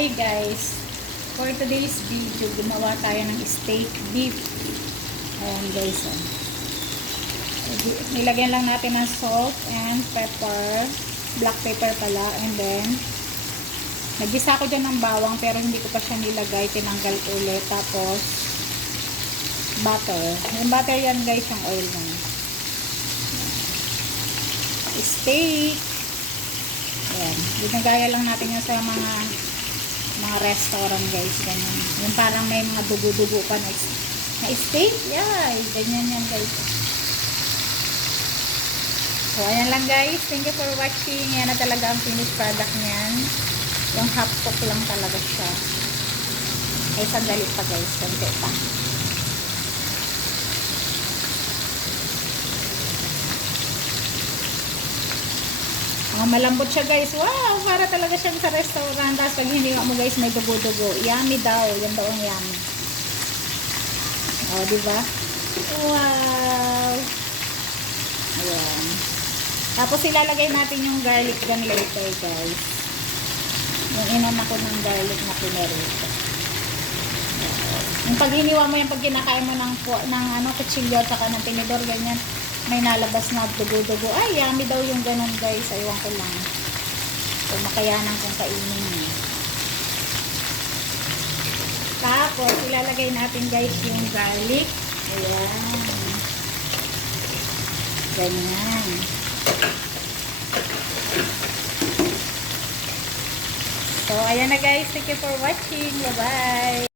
Hi guys, for today's video, gumawa tayo ng steak beef. Ayan guys, nilagyan lang natin ng salt and pepper, black pepper pala, and then nagisa ko dyan ng bawang pero hindi ko pa siya nilagay, tinanggal ko ulit. Tapos butter, yung butter yan guys, yung oil na steak. Ayan, ginagaya lang natin yan sa mga restaurant guys, ganyan. Yung parang may mga dugo-dugo pa na steak, yeah, ganyan yan guys. So ayan lang guys, thank you for watching. Yan na talaga ang finished product niyan, yung half cook lang talaga siya. Ay sandali pa guys, konti pa. Malambot siya guys. Wow, para talaga siyang sa restaurant. Tapos pag hindi mo guys, may dugo-dugo. Yummy daw. Yan daw ang yummy. O, diba? Wow. Ayan. Tapos ilalagay natin yung garlic dyan later guys. Yung inan ako ng garlic na pinarito. Yung pag hiniwa mo, yung pag kinakain mo ng kutsilyo at saka ng tinidor, ganyan, may nalabas na dugo-dugo. Ay, yummy daw yung ganun guys. Aywan ko lang. So, makayanan kong kainin niya. Tapos, ilalagay natin guys yung garlic. Ayan. Ganyan. So, ayan na guys. Thank you for watching. Bye-bye.